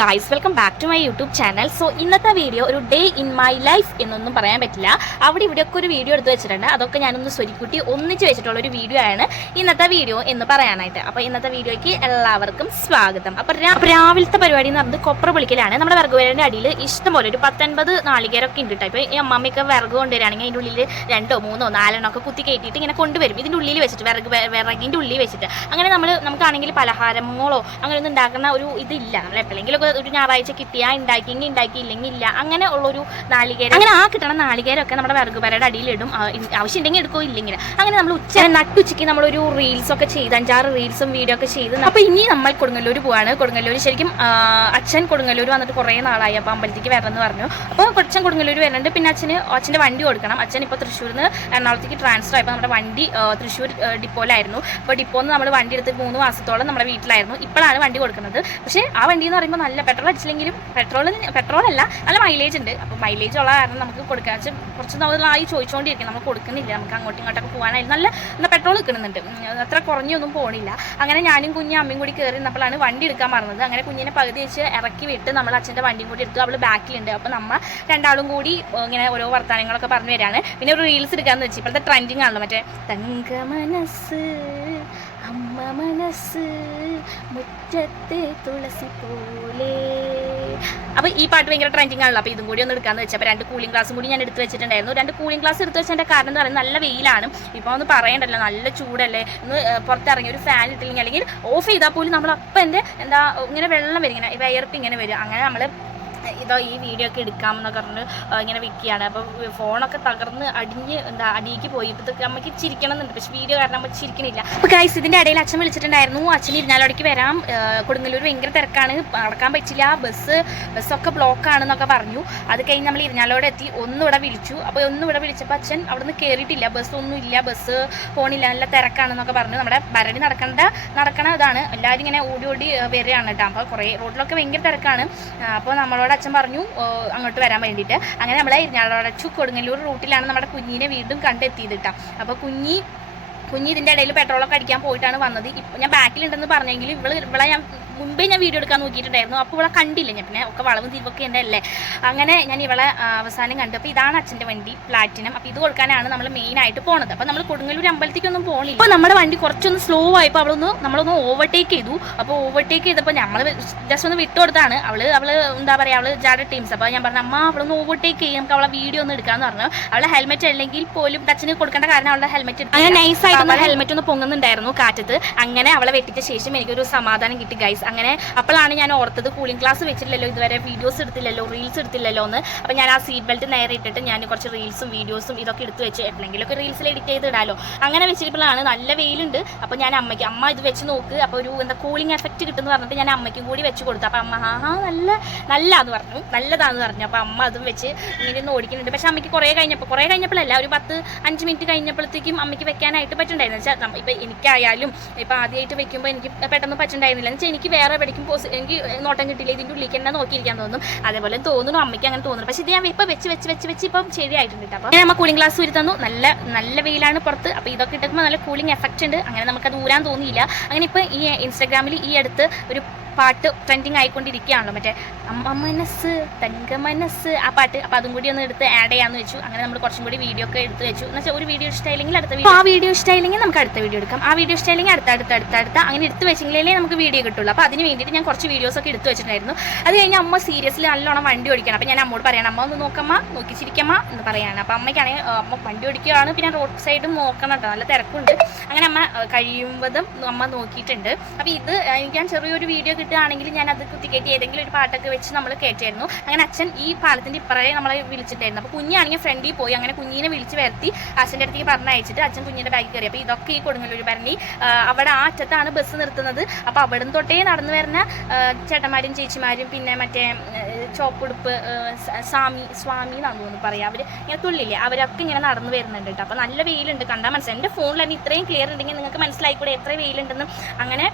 Guys welcome back to my YouTube channel so ഇന്നത്തെ video ഒരു day in my life എന്നൊന്നും പറയാൻ പറ്റില്ല. അവിടെ ഇവിടെയൊക്കെ ഒരു വീഡിയോ എടുത്ത് വെച്ചിട്ടുണ്ട്. അതൊക്കെ ഞാനൊന്ന് സ്വരിക്കുട്ടി ഒന്നിച്ച് വെച്ചിട്ടുള്ള ഒരു വീഡിയോ ആണ് ഇന്നത്തെ വീഡിയോ എന്ന് പറയാനായിട്ട്. അപ്പോൾ ഇന്നത്തെ വീഡിയോയ്ക്ക് എല്ലാവർക്കും സ്വാഗതം. അപ്പോൾ രാവിലത്തെ പരിപാടി എന്ന് പറയുന്നത് കൊപ്ര പൊളിക്കലാണ്. നമ്മുടെ വിറകുവരന്റെ അടിയിൽ ഇഷ്ടംപോലെ ഒരു പത്തൊൻപത് നാളികേരൊക്കെ ഉണ്ട് കേട്ടോ ഇപ്പോൾ ഈ അമ്മമ്മയൊക്കെ വിറക് കൊണ്ടുവരികയാണെങ്കിൽ അതിന്റെ ഉള്ളിൽ രണ്ടോ മൂന്നോ നാലെണ്ണോ ഒക്കെ കുത്തി കയറ്റിയിട്ട് ഇങ്ങനെ കൊണ്ടുവരും. ഇതിന്റെ ഉള്ളിൽ വെച്ചിട്ട് വിറക് വിറകിന്റെ ഉള്ളിൽ വെച്ചിട്ട്. അങ്ങനെ നമ്മൾ നമുക്കാണെങ്കിൽ പലഹാരങ്ങളോ അങ്ങനെ ഒന്നും ഉണ്ടാക്കുന്ന ഒരു ഇതില്ല. നമ്മൾ ഒരു ഞായറാഴ്ച കിട്ടിയാൽ ഉണ്ടാക്കിയെങ്കിൽ ഉണ്ടാക്കി ഇല്ലെങ്കിൽ ഇല്ല അങ്ങനെ ഉള്ളൊരു നാളികേരം. അങ്ങനെ ആ കിട്ടണ നാളികേരമൊക്കെ നമ്മുടെ വിറക് അടിയിലിടും. ആവശ്യം ഉണ്ടെങ്കിൽ ആവശ്യമുണ്ടെങ്കിൽ എടുക്കോ ഇല്ലെങ്കിൽ അങ്ങനെ നമ്മൾ ഉച്ച നട്ടുച്ചയ്ക്ക് നമ്മളൊരു റീൽസൊക്കെ ചെയ്ത് അഞ്ചാറ് റീൽസും വീഡിയോ ഒക്കെ ചെയ്ത് അപ്പോൾ ഇനി നമ്മൾ കൊടുങ്ങല്ലൂർ പോവാണ്. കൊടുങ്ങല്ലൂർ ശരിക്കും അച്ഛൻ കൊടുങ്ങല്ലൂർ വന്നിട്ട് കുറേ നാളായി. അപ്പോൾ അമ്പലത്തേക്ക് വരണമെന്ന് പറഞ്ഞു. അപ്പോൾ കൊച്ചൻ കൊടുങ്ങല്ലൂർ വരുന്നുണ്ട്. പിന്നെ അച്ഛന് അച്ഛന്റെ വണ്ടി കൊടുക്കണം. അച്ഛൻ ഇപ്പോൾ തൃശ്ശൂരിൽ നിന്ന് എറണാകുളത്തേക്ക് ട്രാൻസ്ഫർ ആയപ്പോൾ നമ്മുടെ വണ്ടി തൃശ്ശൂർ ഡിപ്പോയിലായിരുന്നു അപ്പോൾ ഡിപ്പോന്ന് നമ്മൾ വണ്ടി എടുത്ത് മൂന്ന് മാസത്തോളം നമ്മുടെ വീട്ടിലായിരുന്നു. ഇപ്പോഴാണ് വണ്ടി കൊടുക്കുന്നത്. പക്ഷേ ആ വണ്ടി എന്ന് പറയുമ്പോൾ നല്ല പെട്രോൾ അടിച്ചില്ലെങ്കിലും പെട്രോൾ പെട്രോൾ അല്ല നല്ല മൈലേജ് ഉണ്ട്. അപ്പോൾ മൈലേജ് ഉള്ള കാരണം നമുക്ക് കൊടുക്കാൻ വെച്ചാൽ കുറച്ച് നാളായി ചോദിച്ചുകൊണ്ടിരിക്കും നമ്മൾ കൊടുക്കുന്നില്ല. നമുക്ക് അങ്ങോട്ടും ഇങ്ങോട്ടൊക്കെ പോകാനായി നല്ല നല്ല പെട്രോൾ കിട്ടുന്നുണ്ട് അത്ര കുറഞ്ഞൊന്നും പോകണില്ല അങ്ങനെ ഞാനും കുഞ്ഞും അമ്മയും കൂടി കയറി നിന്നപ്പോഴാണ് വണ്ടി എടുക്കാൻ പറഞ്ഞത് അങ്ങനെ കുഞ്ഞിനെ പകുതി വെച്ച് ഇറക്കി വിട്ട് നമ്മൾ അച്ഛന്റെ വണ്ടിയും കൂടി എടുത്തു. അവൾ ബാക്കിലുണ്ട്. അപ്പോൾ നമ്മൾ രണ്ടാളും കൂടി ഇങ്ങനെ ഓരോ വർത്തമാനങ്ങളൊക്കെ പറഞ്ഞു വരികയാണ്. പിന്നെ ഒരു റീൽസ് എടുക്കാമെന്ന് വെച്ച്. ഇപ്പോഴത്തെ ട്രെൻഡിങ് ആണല്ലോ. മറ്റേ തങ്ക മനസ്സ് മനസ്സ് മുറ്റത്തെ തുളസി പോലെ അപ്പോൾ ഈ പാട്ട് ഭയങ്കര ട്രെൻഡിങ് ആണല്ലോ. അപ്പോൾ ഇതും കൂടി ഒന്ന് എടുക്കാന്ന് വെച്ചാൽ അപ്പോൾ രണ്ട് കൂളിംഗ് ഗ്ലാസും കൂടി ഞാൻ എടുത്ത് വെച്ചിട്ടുണ്ടായിരുന്നു. രണ്ട് കൂളിംഗ് ഗ്ലാസ് എടുത്ത് വെച്ചതിന്റെ കാരണം എന്ന് പറയുന്നത് നല്ല വെയിലാണ്. ഇപ്പോൾ ഒന്ന് പറയണ്ടല്ലോ നല്ല ചൂടല്ലേ? ഒന്ന് പുറത്തിറങ്ങി ഒരു ഫാൻ ഇട്ടില്ലെങ്കിൽ അല്ലെങ്കിൽ ഓഫ് ചെയ്താൽ പോലും നമ്മൾ അപ്പം എന്താ ഇങ്ങനെ വെള്ളം വരും ഇങ്ങനെ വയർപ്പ് ഇങ്ങനെ വരും. അങ്ങനെ നമ്മൾ ഇതോ ഈ വീഡിയോ ഒക്കെ എടുക്കാമെന്നൊക്കെ പറഞ്ഞ് ഇങ്ങനെ വിൽക്കുകയാണ് അപ്പോൾ ഫോണൊക്കെ തകർന്ന് അടിഞ്ഞ് എന്താ അടിയിക്ക് പോയി. ഇപ്പോഴത്തെ അമ്മയ്ക്ക് ചിരിക്കണം എന്നുണ്ട് പക്ഷേ വീഡിയോ കാരണം നമ്മൾ ചിരിക്കണില്ല. അപ്പോൾ ഗൈസ് ഇതിന്റെ ഇടയിൽ അച്ഛൻ വിളിച്ചിട്ടുണ്ടായിരുന്നു. അച്ഛൻ ഇരുന്നാലോടേക്ക് വരാം. കൊടുങ്ങല്ലൂർ ഭയങ്കര തിരക്കാണ്. നടക്കാൻ പറ്റില്ല. ബസ് ബസ്സൊക്കെ ബ്ലോക്കാണെന്നൊക്കെ പറഞ്ഞു. അത് കഴിഞ്ഞ് നമ്മൾ ഇരുന്നാലോടെ എത്തി. ഒന്നിവിടെ വിളിച്ചു. അപ്പോൾ ഒന്നിവിടെ വിളിച്ചപ്പോൾ അച്ഛൻ അവിടെ നിന്ന് കയറിയിട്ടില്ല ബസ് ഒന്നും ഇല്ല. ബസ് പോണില്ല. നല്ല തിരക്കാണെന്നൊക്കെ പറഞ്ഞു. നമ്മുടെ ഭരണി നടക്കേണ്ട നടക്കണ ഇതാണ്. എല്ലാവരും ഇങ്ങനെ ഓടി ഓടി വരികയാണ് കേട്ടോ. അപ്പോൾ കുറേ റോഡിലൊക്കെ ഭയങ്കര തിരക്കാണ്. അപ്പോൾ നമ്മളോട് അച്ഛൻ പറഞ്ഞു അങ്ങോട്ട് വരാൻ വേണ്ടിയിട്ട്. അങ്ങനെ നമ്മളെ ഇരിഞ്ഞാലോടച്ചു കൊടുങ്ങല്ലൂർ റൂട്ടിലാണ് നമ്മുടെ കുഞ്ഞിനെ വീണ്ടും കണ്ടെത്തിയത് കേട്ടോ അപ്പോൾ കുഞ്ഞി കുഞ്ഞി ഇതിന്റെ ഇടയിൽ പെട്രോളൊക്കെ അടിക്കാൻ പോയിട്ടാണ് വന്നത്. ഇപ്പം ഞാൻ ബാക്കിലുണ്ടെന്ന് പറഞ്ഞെങ്കിൽ ഇവൾ ഇവളെ ഞാൻ മുമ്പേ ഞാൻ വീഡിയോ എടുക്കാൻ നോക്കിയിട്ടുണ്ടായിരുന്നു. അപ്പോൾ ഇവളെ കണ്ടില്ല ഞാൻ? പിന്നെ ഒക്കെ വളവും തിരിവൊക്കെ എന്റെ അല്ലേ അങ്ങനെ ഞാൻ ഇവളെ അവസാനം കണ്ടു. അപ്പോൾ ഇതാണ് അച്ഛന്റെ വണ്ടി പ്ലാറ്റിനം അപ്പോൾ ഇത് കൊടുക്കാനാണ് നമ്മൾ മെയിനായിട്ട് പോണത്. അപ്പോൾ നമ്മൾ കൊടുങ്ങല്ലൂർ അമ്പലത്തേക്കൊന്നും പോകണില്ല അപ്പോൾ നമ്മുടെ വണ്ടി കുറച്ചൊന്ന് സ്ലോ ആയപ്പോൾ അവളൊന്ന് നമ്മളൊന്ന് ഓവർടേക്ക് ചെയ്തു. അപ്പോൾ ഓവർടേക്ക് ചെയ്തപ്പോൾ നമ്മൾ ജസ്റ്റ് ഒന്ന് വിട്ടു കൊടുത്താണ്. അവൾ അവൾ എന്താ പറയുക അവൾ ജാഡ ടീംസ് അപ്പോൾ ഞാൻ പറഞ്ഞു അമ്മ അവളൊന്ന് ഓവർടേക്ക് ചെയ്യും. നമുക്ക് അവളെ വീഡിയോ ഒന്ന് എടുക്കാമെന്ന് പറഞ്ഞു. അവളെ ഹെൽമെറ്റ് അല്ലെങ്കിൽ പോലും ടച്ചിന് കൊടുക്കേണ്ട കാരണം അവളുടെ ഹെൽമെറ്റ് അങ്ങനെ നൈസായിട്ട് ഹെൽമെറ്റ് ഒന്ന് പൊങ്ങുന്നുണ്ടായിരുന്നു കാറ്റത്ത്. അങ്ങനെ അവളെ വെട്ടിച്ച ശേഷം എനിക്കൊരു സമാധാനം കിട്ടി ഗൈസ് അങ്ങനെ അപ്പോഴാണ് ഞാൻ ഓർത്തത് കൂളിംഗ് ക്ലാസ് വെച്ചിട്ടില്ലല്ലോ ഇതുവരെ വീഡിയോസ് എടുത്തില്ലല്ലോ റീൽസ് എടുത്തില്ലല്ലോ എന്ന്. അപ്പോൾ ഞാൻ ആ സീറ്റ് ബെൽറ്റ് നേരെ ഇട്ടിട്ട് ഞാൻ കുറച്ച് റീൽസും വീഡിയോസും ഇതൊക്കെ എടുത്ത് വെച്ച് എപ്പോഴെങ്കിലുമൊക്കെ റീൽസിൽ എഡിറ്റ് ചെയ്ത് ഇടാലോ. അങ്ങനെ വെച്ചിട്ടുള്ളതാണ് നല്ല വെയിലുണ്ട്. അപ്പോൾ ഞാൻ അമ്മയ്ക്ക് അമ്മ ഇത് വെച്ച് നോക്ക്. അപ്പോൾ ഒരു എന്താ കൂളിംഗ് എഫക്റ്റ് കിട്ടുമെന്ന് പറഞ്ഞിട്ട് ഞാൻ അമ്മയ്ക്കും കൂടി വെച്ച് കൊടുത്തു. അപ്പോൾ അമ്മ ആ നല്ല നല്ലതാന്ന് പറഞ്ഞു. നല്ലതാന്ന് പറഞ്ഞു. അപ്പോൾ അമ്മ അതും വെച്ച് ഇങ്ങനെ ഒന്ന് ഓടിക്കുന്നുണ്ട്. പക്ഷേ അമ്മയ്ക്ക് കുറേ കഴിഞ്ഞപ്പോൾ കുറേ കഴിഞ്ഞപ്പോഴല്ല ഒരു പത്ത് അഞ്ച് മിനിറ്റ് കഴിഞ്ഞപ്പോഴത്തേക്കും അമ്മയ്ക്ക് വെക്കാനായിട്ട് പറ്റുണ്ടായിരുന്നു വെച്ചാൽ ഇപ്പോൾ എനിക്കായാലും ഇപ്പോൾ ആദ്യമായിട്ട് വെക്കുമ്പോൾ എനിക്ക് പെട്ടെന്ന് പറ്റുണ്ടായിരുന്നില്ല എന്ന് വെച്ചാൽ എനിക്ക് വേറെ എവിടേക്കും പോസ് എനിക്ക് നോട്ടം കിട്ടില്ല ഇതിന്റെ ഉള്ളിലേക്ക് തന്നെ നോക്കിയിരിക്കാൻ തോന്നും. അതേപോലെ തോന്നുന്നു അമ്മയ്ക്ക് അങ്ങനെ തോന്നുന്നു. പക്ഷേ ഇത് ഞാൻ ഇപ്പോൾ വെച്ച് വെച്ച് വെച്ച് വെച്ച് ഇപ്പം ശരിയായിട്ടുണ്ട് കേട്ടോ. അപ്പോൾ അമ്മ കൂളിംഗ് ഗ്ലാസ് ഊരി തന്നു. നല്ല നല്ല വെയിലാണ് പുറത്ത്. അപ്പോൾ ഇതൊക്കെ ഇട്ടുമ്പോൾ നല്ല കൂളിംഗ് എഫക്റ്റ് ഉണ്ട്. അങ്ങനെ നമുക്കത് ഊരാൻ തോന്നിയില്ല. അങ്ങനെ ഇപ്പോൾ ഈ ഇൻസ്റ്റാഗ്രാമിൽ ഈ അടുത്ത് ഒരു പാട്ട് ട്രെൻഡിങ് ആയിക്കൊണ്ടിരിക്കുകയാണല്ലോ. മറ്റേ അമ്മ മനസ്സ് തങ്ക മനസ്സ് ആ പാട്ട്. അപ്പോൾ അതും കൂടി ഒന്ന് എടുത്ത് ആഡ് ചെയ്യാമെന്ന് വെച്ചു. അങ്ങനെ നമ്മൾ കുറച്ചും കൂടി വീഡിയോ ഒക്കെ എടുത്ത് വെച്ചു. എന്ന് വെച്ചാൽ ഒരു വീഡിയോ ഇഷ്ടമായില്ലെങ്കിൽ അടുത്ത വീഡിയോ ആ വീഡിയോ ഇഷ്ടമായില്ലെങ്കിൽ നമുക്ക് അടുത്ത വീഡിയോ എടുക്കാം. ആ വീഡിയോ ഇഷ്ടമായില്ലെങ്കിൽ അടുത്ത അടുത്ത അടുത്ത അടുത്ത. അങ്ങനെ എടുത്ത് വെച്ചെങ്കിലേ നമുക്ക് വീഡിയോ കിട്ടുള്ളൂ. അപ്പോൾ അതിന് വേണ്ടിയിട്ട് ഞാൻ കുറച്ച് വീഡിയോസ് ഒക്കെ എടുത്ത് വെച്ചിട്ടുണ്ടായിരുന്നു. അത് കഴിഞ്ഞ് അമ്മ സീരിയസ്ലി നല്ലോണം വണ്ടി ഓടിക്കണം. അപ്പോൾ ഞാൻ അമ്മോട് പറയണം അമ്മ ഒന്ന് നോക്കമ്മ നോക്കിച്ചിരിക്കമ്മ എന്ന് പറയാണ്. അപ്പോൾ അമ്മയ്ക്കാണെങ്കിൽ അമ്മ വണ്ടി ഓടിക്കുകയാണ് പിന്നെ റോഡ് സൈഡും നോക്കണം നല്ല തിരക്കുണ്ട്. അങ്ങനെ അമ്മ കഴിയുമ്പതും അമ്മ നോക്കിയിട്ടുണ്ട്. അപ്പോൾ ഇത് എനിക്ക് ഞാൻ ചെറിയൊരു വീഡിയോ കിട്ടുകയാണെങ്കിൽ ഞാൻ അത് കുത്തിക്കയറ്റി ഏതെങ്കിലും ഒരു പാട്ടൊക്കെ വെച്ച് നമ്മൾ കേട്ടായിരുന്നു അങ്ങനെ അച്ഛൻ ഈ പാലത്തിന്റെ ഇപ്പറേ നമ്മളെ വിളിച്ചിട്ടായിരുന്നു അപ്പോൾ കുഞ്ഞാണെങ്കിൽ ഫ്രണ്ടിൽ പോയി അങ്ങനെ കുഞ്ഞിനെ വിളിച്ച് വരുത്തി അച്ഛന്റെ അടുത്തേക്ക് പറഞ്ഞയച്ചിട്ട് അച്ഛൻ കുഞ്ഞിന്റെ ബാഗിൽ കയറി. അപ്പോൾ ഇതൊക്കെ ഈ കൊടുങ്ങല്ലൂർ ഭരണി അവിടെ ആ അറ്റത്താണ് ബസ് നിർത്തുന്നത്. അപ്പോൾ അവിടെ നിന്ന് തൊട്ടേ നടന്നു വരുന്ന ചേട്ടന്മാരും ചേച്ചിമാരും പിന്നെ മറ്റേ ചോപ്പുടുപ്പ് സ്വാമി സ്വാമി എന്നാണ് തോന്നുന്നു പറയാം അവർ ഇങ്ങനെ തുള്ളില്ലേ? അവരൊക്കെ ഇങ്ങനെ നടന്നു വരുന്നുണ്ട് കേട്ടോ. അപ്പോൾ നല്ല വെയിലുണ്ട്. കണ്ടാൽ മനസ്സിലായി. എന്റെ ഫോണിൽ തന്നെ ഇത്രയും ക്ലിയർ ഉണ്ടെങ്കിൽ നിങ്ങൾക്ക് മനസ്സിലായിക്കൂടെ എത്ര വെയിലുണ്ടെന്നും. അങ്ങനെ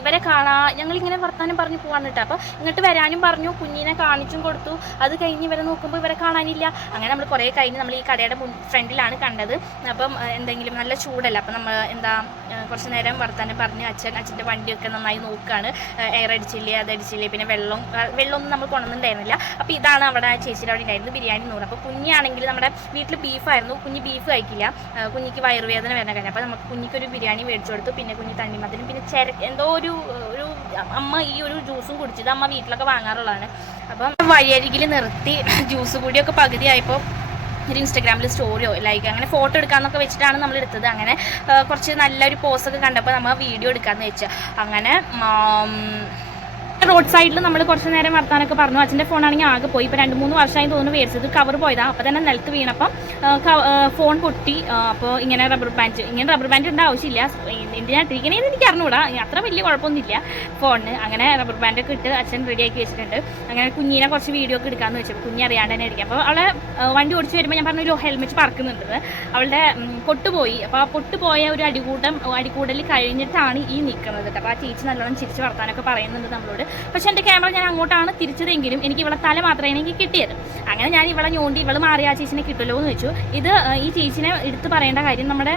ഇവരെ കാണാ ഞങ്ങളിങ്ങനെ വർത്താനം പറഞ്ഞു പോവാണ് കേട്ടോ. അപ്പോൾ ഇങ്ങോട്ട് വരാനും പറഞ്ഞു കുഞ്ഞിനെ കാണിച്ചും കൊടുത്തു. അത് കഴിഞ്ഞ് ഇവരെ നോക്കുമ്പോൾ ഇവരെ കാണാനില്ല. അങ്ങനെ നമ്മൾ കുറേ കഴിഞ്ഞ് നമ്മൾ ഈ കടയുടെ ഫ്രണ്ടിലാണ് കണ്ടത്. അപ്പം എന്തെങ്കിലും നല്ല ചൂടല്ല? അപ്പം നമ്മൾ എന്താ കുറച്ച് നേരം വർത്താനം പറഞ്ഞു അച്ഛൻ അച്ഛന്റെ വണ്ടിയൊക്കെ നന്നായി നോക്കുകയാണ് എയർ അടിച്ചില്ലേ അത് അടിച്ചില്ലേ പിന്നെ വെള്ളം വെള്ളമൊന്നും നമ്മൾ കൊണ്ടുവന്നിട്ടുണ്ടായിരുന്നില്ല. അപ്പോൾ ഇതാണ് അവിടെ ചേച്ചിയുടെ അവിടെ ഉണ്ടായിരുന്നത് ബിരിയാണി നൂറ് അപ്പോൾ കുഞ്ഞാണെങ്കിൽ നമ്മുടെ വീട്ടിൽ ബീഫായിരുന്നു. കുഞ്ഞ് ബീഫ് കഴിക്കില്ല. കുഞ്ഞിക്ക് വയറുവേദന വരുന്ന കാര്യം. അപ്പോൾ നമുക്ക് കുഞ്ഞിക്കൊരു ബിരിയാണി മേടിച്ചു കൊടുത്തു. പിന്നെ കുഞ്ഞ് തണ്ണിമത്തനും പിന്നെ ചെര എന്തോ ഒരു ഒരു അമ്മ ഈ ഒരു ജ്യൂസും കുടിച്ചത് അമ്മ വീട്ടിലൊക്കെ വാങ്ങാറുള്ളതാണ്. അപ്പം വഴിയരികിൽ നിർത്തി ജ്യൂസ് കൂടിയൊക്കെ പകുതിയായപ്പോൾ ഒരു ഇൻസ്റ്റാഗ്രാമിൽ സ്റ്റോറിയോ ലൈക്ക് അങ്ങനെ ഫോട്ടോ എടുക്കാമെന്നൊക്കെ വെച്ചിട്ടാണ് നമ്മൾ എടുത്തത്. അങ്ങനെ കുറച്ച് നല്ലൊരു പോസൊക്കെ കണ്ടപ്പോൾ നമ്മൾ വീഡിയോ എടുക്കാമെന്ന് വെച്ചു. അങ്ങനെ റോഡ് സൈഡിൽ നമ്മൾ കുറച്ച് നേരം വർത്താനൊക്കെ പറഞ്ഞു. അച്ഛന്റെ ഫോണാണെങ്കിൽ ആകെ പോയി. ഇപ്പോൾ രണ്ട് മൂന്ന് വർഷമായി തോന്നുന്നു മേടിച്ചത് കവർ പോയതാണ് അപ്പോൾ തന്നെ നിലത്ത് വീണപ്പം ഫോൺ പൊട്ടി. അപ്പോൾ ഇങ്ങനെ റബ്ബർ ബാൻഡ് ഇങ്ങനെ റബ്ബർ ബാൻഡ് ഉണ്ട് ആവശ്യമില്ല. എന്തിനാ ഇട്ടിരിക്കണേന്ന് എനിക്ക് അറിഞ്ഞൂടാ. അത്ര വലിയ കുഴപ്പമൊന്നുമില്ല ഫോണിന് അങ്ങനെ റബ്ബർ ബാൻഡൊക്കെ ഇട്ട് അച്ഛൻ റെഡിയാക്കി വെച്ചിട്ടുണ്ട്. അങ്ങനെ കുഞ്ഞിനെ കുറച്ച് വീഡിയോ ഒക്കെ എടുക്കാമെന്ന് വെച്ചപ്പോൾ കുഞ്ഞ് അറിയാണ്ട് തന്നെ അടിക്കാം അപ്പോൾ അവളെ വണ്ടി ഓടിച്ച് വരുമ്പോൾ ഞാൻ പറഞ്ഞു ഹെൽമെറ്റ് പറക്കുന്നുണ്ടെന്ന് അവളുടെ പൊട്ടുപോയി. അപ്പോൾ ആ പൊട്ടുപോയ ഒരു അടികൂട്ടം അടികൂടൽ കഴിഞ്ഞിട്ടാണ് ഈ നിൽക്കുന്നത് അപ്പോൾ ആ ചേച്ചി നല്ലോണം ചിരിച്ച് വർത്താനൊക്കെ പറയുന്നുണ്ട് നമ്മളോട്. പക്ഷേ എന്റെ ക്യാമറ ഞാൻ അങ്ങോട്ടാണ് തിരിച്ചതെങ്കിലും എനിക്ക് ഇവളെ തല മാത്രമേ എനിക്ക് കിട്ടിയത്. അങ്ങനെ ഞാൻ ഇവളെ ഞോണ്ടി ഇവൾ മാറിയ ആ ചേച്ചിനെ കിട്ടുമല്ലോ എന്ന് വെച്ചു ഇത് ഈ ചേച്ചിനെ എടുത്ത് പറയേണ്ട കാര്യം നമ്മുടെ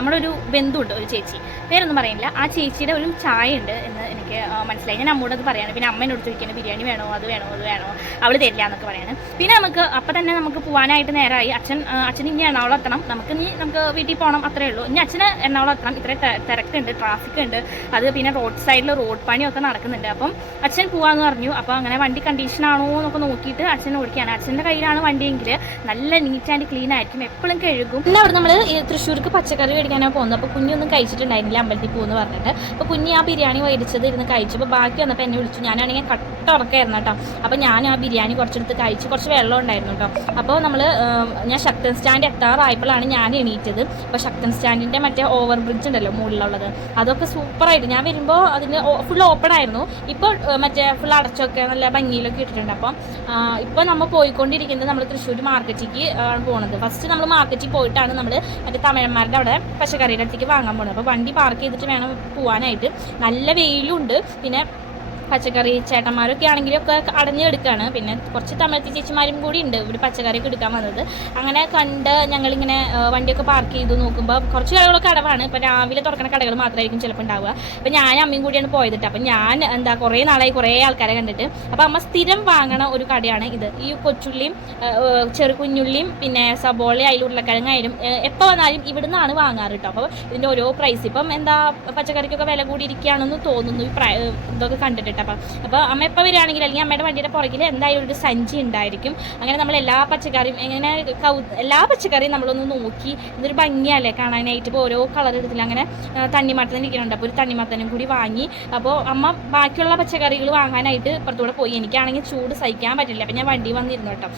നമ്മുടെ ഒരു ബന്ധുണ്ട് ഒരു ചേച്ചി. പേരൊന്നും പറയുന്നില്ല. ആ ചേച്ചിയുടെ ഒരു ചായ ഉണ്ട് എന്ന് എനിക്ക് മനസ്സിലായി. ഞാൻ അമ്മയോട് അത് പറയാണ്. പിന്നെ അമ്മേനോട് ചോദിക്കുന്നത് ബിരിയാണി വേണോ? അത് വേണോ? അത് വേണോ? അവൾ തരില്ല എന്നൊക്കെ പറയാണ്. പിന്നെ നമുക്ക് അപ്പം തന്നെ നമുക്ക് പോകാനായിട്ട് നേരമായി അച്ഛൻ അച്ഛൻ ഇനി എറണാകുളം എത്തണം. നമുക്ക് ഇനി നമുക്ക് വീട്ടിൽ പോകണം അത്രേ ഉള്ളൂ. ഇനി അച്ഛന് എറണാകുളം എത്തണം. ഇത്ര തിരക്കുണ്ട് ട്രാഫിക് ഉണ്ട്. അത് പിന്നെ റോഡ് സൈഡിൽ റോഡ് പണിയൊക്കെ നടക്കുന്നുണ്ട്. അപ്പം അച്ഛൻ പോവാന്ന് പറഞ്ഞു. അപ്പോൾ അങ്ങനെ വണ്ടി കണ്ടീഷൻ ആണോ എന്നൊക്കെ നോക്കിയിട്ട് അച്ഛൻ ഓടിക്കുകയാണ്. അച്ഛന്റെ കയ്യിലാണ് വണ്ടിയെങ്കിൽ നല്ല നീറ്റ് ആൻഡ് ക്ലീൻ ആയിരിക്കും. എപ്പോഴും കഴുകും. പിന്നെ അവിടെ നമ്മൾ തൃശ്ശൂർക്ക് പച്ചക്കറി മേടിക്കാനാണ് പോകുന്നത്. അപ്പോൾ കുഞ്ഞൊന്നും കഴിച്ചിട്ടുണ്ടായിരുന്നില്ല അമ്പലത്തിൽ പോകുമെന്ന് പറഞ്ഞിട്ട്. അപ്പോൾ കുഞ്ഞ് ആ ബിരിയാണി മേടിച്ചത് ഇരുന്ന് കഴിച്ചു. അപ്പോൾ ബാക്കി വന്നപ്പോൾ എന്നെ വിളിച്ചു. ഞാനാണെങ്കിൽ ഉറക്കമായിരുന്നു കേട്ടോ. അപ്പോൾ ഞാൻ ആ ബിരിയാണി കുറച്ചെടുത്ത് കഴിച്ച് കുറച്ച് വെള്ളം ഉണ്ടായിരുന്നു കേട്ടോ. അപ്പോൾ നമ്മൾ ഞാൻ ശക്തൻ സ്റ്റാൻഡ് എത്താറായപ്പോഴാണ് ഞാൻ എണീറ്റത്. അപ്പോൾ ശക്തൻ സ്റ്റാൻഡിന്റെ മറ്റേ ഓവർ ബ്രിഡ്ജ് ഉണ്ടല്ലോ മുകളിലുള്ളത്. അതൊക്കെ സൂപ്പറായിട്ട് ഞാൻ വരുമ്പോൾ അതിന് ഫുൾ ഓപ്പൺ ആയിരുന്നു. ഇപ്പോൾ മറ്റേ ഫുൾ അടച്ചൊക്കെ നല്ല ഭംഗിയിലൊക്കെ ഇട്ടിട്ടുണ്ട്. അപ്പം ഇപ്പോൾ നമ്മൾ പോയിക്കൊണ്ടിരിക്കുന്നത് നമ്മൾ തൃശ്ശൂർ മാർക്കറ്റിക്ക് ആണ് പോകുന്നത് ഫസ്റ്റ് നമ്മൾ മാർക്കറ്റിൽ പോയിട്ടാണ് നമ്മൾ മറ്റേ തമിഴന്മാരുടെ അവിടെ പച്ചക്കറിയുടെ അടുത്തേക്ക് വാങ്ങാൻ പോകുന്നത് അപ്പോൾ വണ്ടി പാർക്ക് ചെയ്തിട്ട് വേണം പോകാനായിട്ട് നല്ല വെയിലുണ്ട്. പിന്നെ പച്ചക്കറി ചേട്ടന്മാരൊക്കെ ആണെങ്കിലും ഒക്കെ അടഞ്ഞു എടുക്കുകയാണ് പിന്നെ കുറച്ച് തമിഴത്തി ചേച്ചിമാരും കൂടി ഉണ്ട്. ഇവർ പച്ചക്കറിയൊക്കെ എടുക്കാൻ വന്നത്. അങ്ങനെ കണ്ട് ഞങ്ങളിങ്ങനെ വണ്ടിയൊക്കെ പാർക്ക് ചെയ്തു നോക്കുമ്പോൾ കുറച്ച് കടകളൊക്കെ അടവാണ്. ഇപ്പം രാവിലെ തുറക്കുന്ന കടകൾ മാത്രമായിരിക്കും ചിലപ്പോൾ ഉണ്ടാവുക. അപ്പം ഞാൻ അമ്മയും കൂടിയാണ് പോയത് കേട്ടോ അപ്പം ഞാൻ എന്താ കുറേ നാളായി കുറേ ആൾക്കാരെ കണ്ടിട്ട്. അപ്പം അമ്മ സ്ഥിരം വാങ്ങണ ഒരു കടയാണ് ഇത്. ഈ കൊച്ചുള്ളിയും ആ, ആ, ചെറു കുഞ്ഞുള്ളിയും പിന്നെ സബോള അതിൽ ഉരുളക്കിഴങ്ങായാലും എപ്പോൾ വന്നാലും ഇവിടുന്നാണ് വാങ്ങാറ് കേട്ടോ അപ്പോൾ ഇതിന്റെ ഓരോ പ്രൈസ് ഇപ്പം എന്താ പച്ചക്കറിക്കൊക്കെ വില കൂടി ഇരിക്കുകയാണെന്ന് തോന്നുന്നു. ഈ ഇതൊക്കെ കണ്ടിട്ട് അപ്പം അപ്പോൾ അമ്മ എപ്പോൾ വരികയാണെങ്കിൽ അല്ലെങ്കിൽ അമ്മയുടെ വണ്ടിയുടെ പുറകിൽ എന്തായാലും ഒരു സഞ്ചി ഉണ്ടായിരിക്കും. അങ്ങനെ നമ്മൾ എല്ലാ പച്ചക്കറിയും എങ്ങനെ കൗ എല്ലാ പച്ചക്കറിയും നമ്മളൊന്ന് നോക്കി ഇതൊരു ഭംഗിയല്ലേ കാണാനായിട്ട്. ഇപ്പോൾ ഓരോ കളർ എടുത്തില്ല അങ്ങനെ തണ്ണിമത്തൻ ഇരിക്കുന്നുണ്ട്. അപ്പോൾ ഒരു തണ്ണിമത്തനും കൂടി വാങ്ങി. അപ്പോൾ അമ്മ ബാക്കിയുള്ള പച്ചക്കറികൾ വാങ്ങാനായിട്ട് പുറത്തൂടെ പോയി. എനിക്കാണെങ്കിൽ ചൂട് സഹിക്കാൻ പറ്റില്ല. അപ്പം ഞാൻ വണ്ടി വന്നിരുന്നു കേട്ടോ.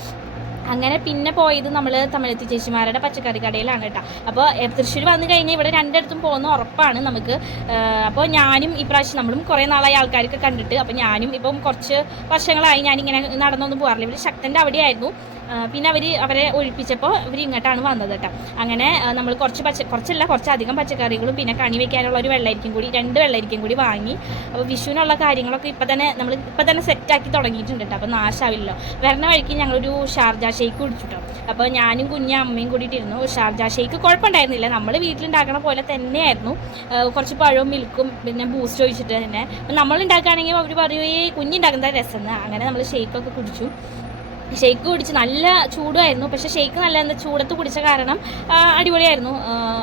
അങ്ങനെ പിന്നെ പോയത് നമ്മൾ തമിഴത്തി ചേച്ചിമാരുടെ പച്ചക്കറി കടയിലാണ് കേട്ടോ. അപ്പോൾ തൃശ്ശൂർ വന്നു കഴിഞ്ഞാൽ ഇവിടെ രണ്ടിടത്തും പോകുന്ന ഉറപ്പാണ് നമുക്ക്. അപ്പോൾ ഞാനും ഈ പ്രാവശ്യം നമ്മളും കുറേ നാളായി ആൾക്കാരൊക്കെ കണ്ടിട്ട് അപ്പോൾ ഞാനും ഇപ്പം കുറച്ച് വർഷങ്ങളായി ഞാനിങ്ങനെ നടന്നൊന്നും പോകാറില്ല ഇവിടെ ശക്തന്റെ അവിടെയായിരുന്നു. പിന്നെ അവർ അവരെ ഒഴിപ്പിച്ചപ്പോൾ ഇവർ ഇങ്ങോട്ടാണ് വന്നത് കേട്ടോ. അങ്ങനെ നമ്മൾ കുറച്ച് പച്ച കുറച്ചല്ല കുറച്ചധികം പച്ചക്കറികളും പിന്നെ കണി വെക്കാനുള്ള ഒരു വെള്ളരിക്കും കൂടി രണ്ട് വെള്ളരിക്കും കൂടി വാങ്ങി. അപ്പോൾ വിഷുവിനുള്ള കാര്യങ്ങളൊക്കെ ഇപ്പം തന്നെ നമ്മൾ ഇപ്പം തന്നെ സെറ്റാക്കി തുടങ്ങിയിട്ടുണ്ട് കേട്ടോ. അപ്പോൾ നാശാവില്ലല്ലോ. വരണ വഴിക്ക് ഞങ്ങളൊരു ഷാർജ ഷെയ്ക്ക് കുടിച്ചിട്ടോ അപ്പോൾ ഞാനും കുഞ്ഞും അമ്മയും കൂടിയിട്ടിരുന്നു. Sharjah shake കുഴപ്പമുണ്ടായിരുന്നില്ല. നമ്മൾ വീട്ടിലുണ്ടാക്കണ പോലെ തന്നെയായിരുന്നു. കുറച്ച് പഴവും മിൽക്കും പിന്നെ ബൂസ്റ്റ് ഒഴിച്ചിട്ട് തന്നെ. നമ്മൾ ഉണ്ടാക്കുകയാണെങ്കിൽ അവർ പറയും ഈ കുഞ്ഞുണ്ടാക്കുന്ന രസം അങ്ങനെ നമ്മൾ ഷെയ്ക്കൊക്കെ കുടിച്ചു. ഷെയ്ക്ക് കുടിച്ച് നല്ല ചൂടുമായിരുന്നു. പക്ഷെ ഷെയ്ക്ക് നല്ല എന്താ ചൂടത്ത് കുടിച്ച കാരണം അടിപൊളിയായിരുന്നു.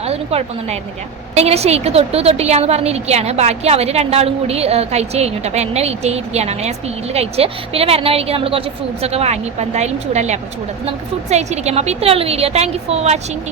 അതൊന്നും കുഴപ്പമൊന്നും ഉണ്ടായിരുന്നില്ല. ഇങ്ങനെ ഷെയ്ക്ക് തൊട്ടു തൊട്ടില്ല എന്ന് പറഞ്ഞിരിക്കുകയാണ്. ബാക്കി അവർ രണ്ടാളും കൂടി കഴിച്ചു കഴിച്ച് കഴിഞ്ഞു അപ്പോൾ എന്നെ വെയിറ്റ് ചെയ്തിരിക്കുകയാണ് അങ്ങനെ ഞാൻ സ്പീഡിൽ കഴിച്ച് പിന്നെ വരണ വഴിക്ക് നമ്മൾ കുറച്ച് ഫ്രൂട്ട്സ് ഒക്കെ വാങ്ങി. ഇപ്പം എന്തായാലും ചൂടല്ലേ. അപ്പോൾ ചൂടത്ത് നമുക്ക് ഫ്രൂട്ട്സ് കഴിച്ചിരിക്കാം. അപ്പോൾ ഇത്രയുള്ള വീഡിയോ താങ്ക് ഫോർ വാച്ചിങ്